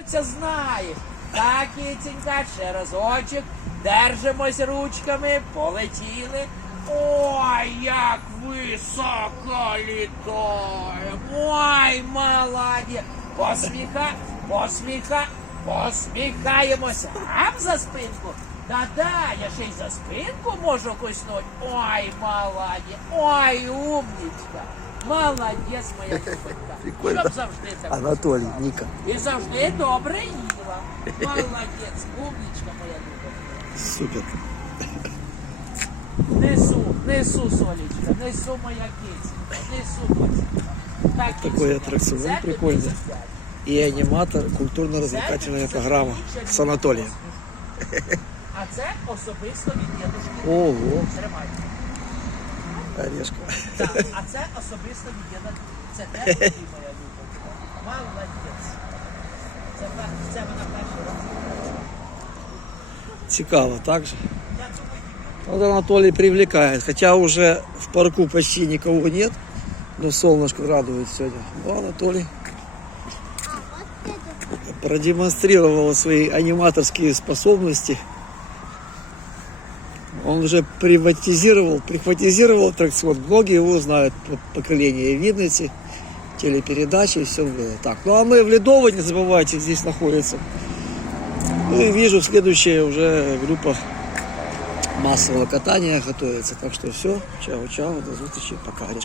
Оце знаєш. Так, кітенька, ще разочок. Держимось ручками, полетіли. Ой, як високо літаємо. Ой, молодець. Посміха, посміха, посміхаємося. Ап за спинку. Да-да, я ще й за спинку можу куснуть. Ой, молодець. Ой, умничка. Молодець, моя купинка. Прикольно. Щоб завжди так. Анатолій, Ніка. І завжди добре їла. Молодець, умничка моя любов. Супер. Несу, несу, Солічка, несу моя киця, несу киця. Так, Такой киця, аттракцион це тобі прикольный. за свято. И аниматор, культурно-развлекательная программа с Анатолием. А це особисто від дідушки. Ого, Тримай. орешка. Так, а це особисто від діда. Це теж тобі, моя любов. Молодець. Це, пер- це вона перший раз. Цікаво, так же? Я думаю, Вот Анатолий привлекает, хотя уже в парку почти никого нет, но солнышко радует сегодня. Но Анатолий продемонстрировал свои аниматорские способности. Он уже приватизировал, прихватизировал аттракцион. Многие его знают по поколение видности, телепередачи и все было так. Ну а мы в Ледово, не забывайте, здесь находится. Ну и вижу, следующая уже группа массового катания готовится. Так что все, чао-чао, до встречи, пока, вами.